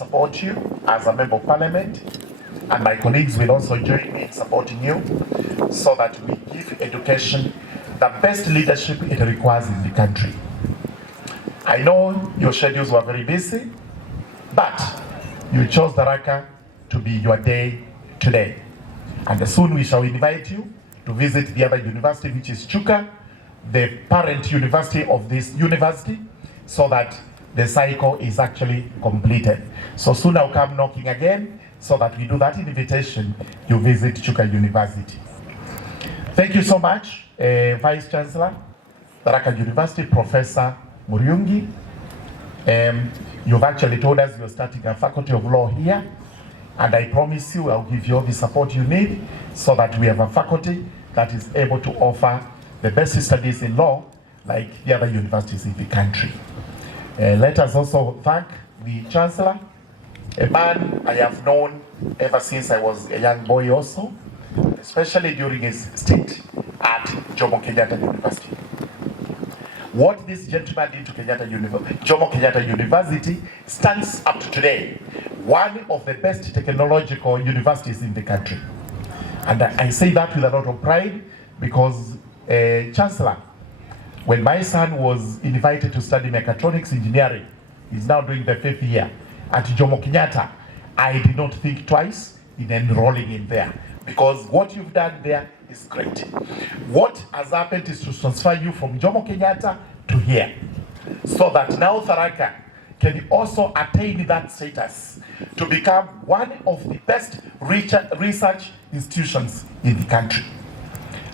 support you as a member of parliament, and my colleagues will also join me in supporting you so that we give education the best leadership it requires in the country. I know your schedules were very busy, but you chose Tharaka to be your day today. And soon we shall invite you to visit the other university, which is Chuka, the parent university of this university, so that the cycle is actually completed. So soon I'll come knocking again, so that we do that invitation, you visit Chuka University. Thank you so much, Vice Chancellor, Tharaka University, Professor Muriungi. You've actually told us you're starting a faculty of law here, and I promise you I'll give you all the support you need so that we have a faculty that is able to offer the best studies in law like the other universities in the country. Let us also thank the Chancellor, a man I have known ever since I was a young boy also, especially during his stint at Jomo Kenyatta University. What this gentleman did to Jomo Kenyatta University stands up to today, one of the best technological universities in the country. And I say that with a lot of pride because, Chancellor, when my son was invited to study mechatronics engineering, he's now doing the 5th year at Jomo Kenyatta, I did not think twice in enrolling him there, because what you've done there is great. What has happened is to transfer you from Jomo Kenyatta to here, so that now Tharaka can also attain that status to become one of the best research institutions in the country.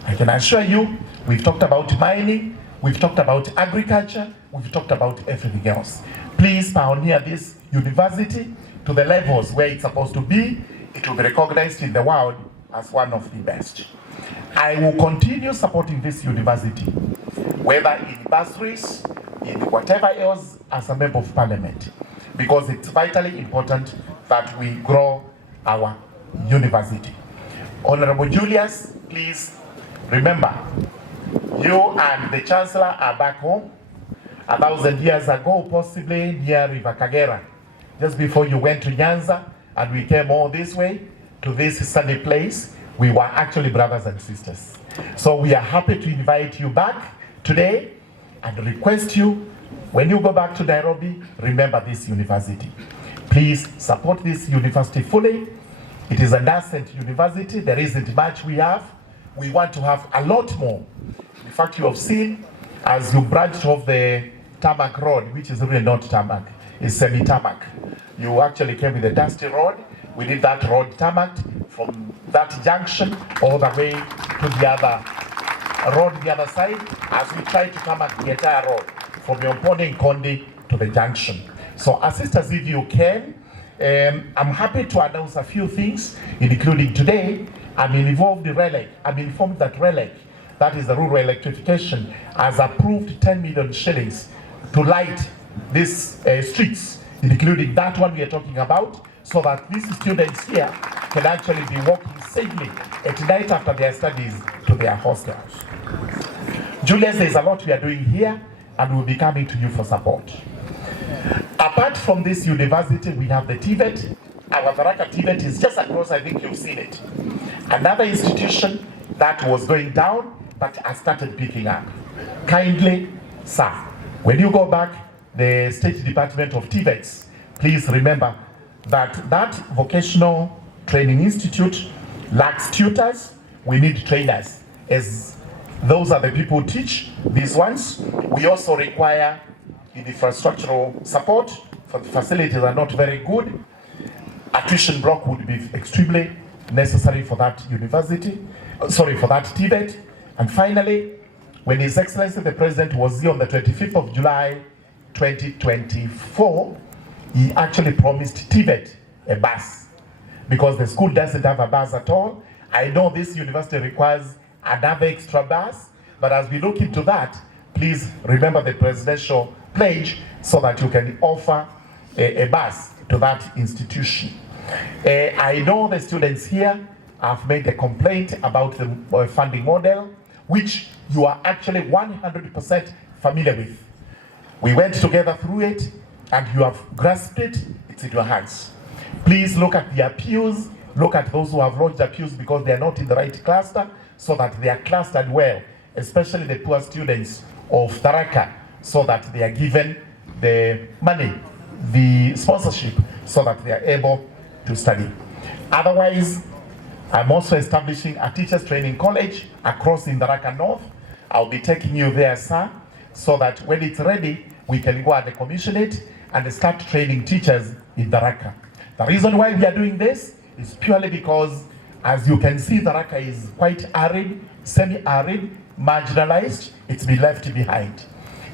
I can assure you, we've talked about mining, we've talked about agriculture, we've talked about everything else. Please pioneer this university to the levels where it's supposed to be. It will be recognized in the world as one of the best. I will continue supporting this university, whether in bursaries, in whatever else, as a member of parliament, because it's vitally important that we grow our university. Honorable Julius, please remember, you and the Chancellor are back home 1,000 years ago, possibly near River Kagera, just before you went to Nyanza, and we came all this way to this sunny place. We were actually brothers and sisters. So we are happy to invite you back today and request you, when you go back to Nairobi, remember this university. Please support this university fully. It is a nascent university. There isn't much we have. We want to have a lot more. In fact, you have seen, as you branched off the tarmac road, which is really not tarmac, it's semi-tarmac. You actually came with a dusty road. We did that road tarmac from that junction all the way to the other road, the other side, as we try to tarmac the entire road from Yompone and Kondi to the junction. So assist us if you can. I'm happy to announce a few things, including today, I'm informed that RELEC, that is the rural electrification, has approved 10 million shillings to light these streets, including that one we are talking about, so that these students here can actually be walking safely at night after their studies to their hostels. Julius, there's a lot we are doing here, and we'll be coming to you for support. Apart from this university, we have the TVET. Our Tharaka TVET is just across, I think you've seen it. Another institution that was going down, but has started picking up. Kindly, sir, when you go back, the State Department of TVETs, please remember that that vocational training institute lacks tutors. We need trainers, as those are the people who teach these ones. We also require infrastructural support, for the facilities are not very good. A tuition block would be extremely necessary for that university, for that TVET. And finally, when His Excellency the President was here on the 25th of July 2024, he actually promised TVET a bus, because the school doesn't have a bus at all. I know this university requires another extra bus, but as we look into that, please remember the presidential pledge so that you can offer a bus to that institution. I know the students here have made a complaint about the funding model, which you are actually 100% familiar with. We went together through it. and you have grasped it, it's in your hands. Please look at the appeals, look at those who have lodged appeals because they are not in the right cluster, so that they are clustered well, especially the poor students of Tharaka, so that they are given the money, the sponsorship, so that they are able to study. Otherwise, I'm also establishing a teachers training college across in Tharaka North. I'll be taking you there, sir, so that when it's ready, we can go and commission it and start training teachers in Tharaka. The reason why we are doing this is purely because, as you can see, Tharaka is quite arid, semi-arid, marginalized. It's been left behind.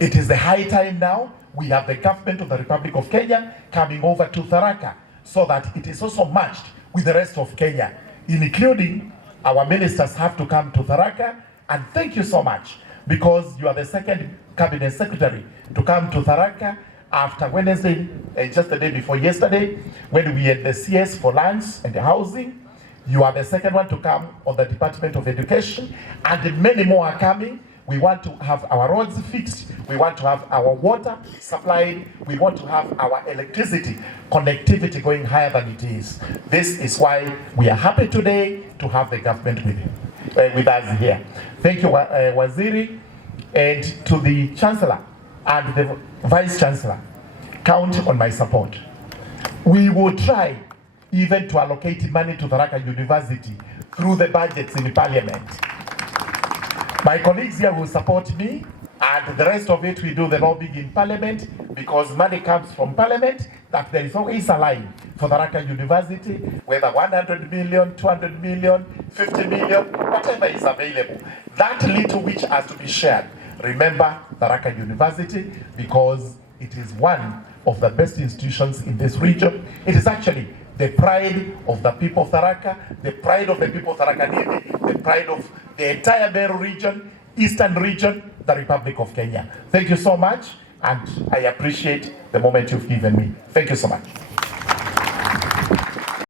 It is the high time now. We have the government of the Republic of Kenya coming over to Tharaka so that it is also matched with the rest of Kenya, including our ministers have to come to Tharaka. And thank you so much, because you are the second cabinet secretary to come to Tharaka after Wednesday, just the day before yesterday, when we had the CS for lands and the housing. You are the second one to come on the Department of Education, and many more are coming. We want to have our roads fixed. We want to have our water supplied. We want to have our electricity connectivity going higher than it is. This is why we are happy today to have the government with us here. Thank you, Waziri, and to the Chancellor and the Vice Chancellor. Count on my support. We will try even to allocate money to Tharaka University through the budgets in the Parliament. My colleagues here will support me, and the rest of it we do the lobbying in Parliament, because money comes from Parliament, that there is always a line for Tharaka University, whether 100 million, 200 million, 50 million, whatever is available. That little which has to be shared. Remember Tharaka University, because it is one of the best institutions in this region. It is actually the pride of the people of Tharaka, the pride of the people of Tharaka, the pride of the entire Meru region, Eastern region, the Republic of Kenya. Thank you so much, and I appreciate the moment you've given me. Thank you so much.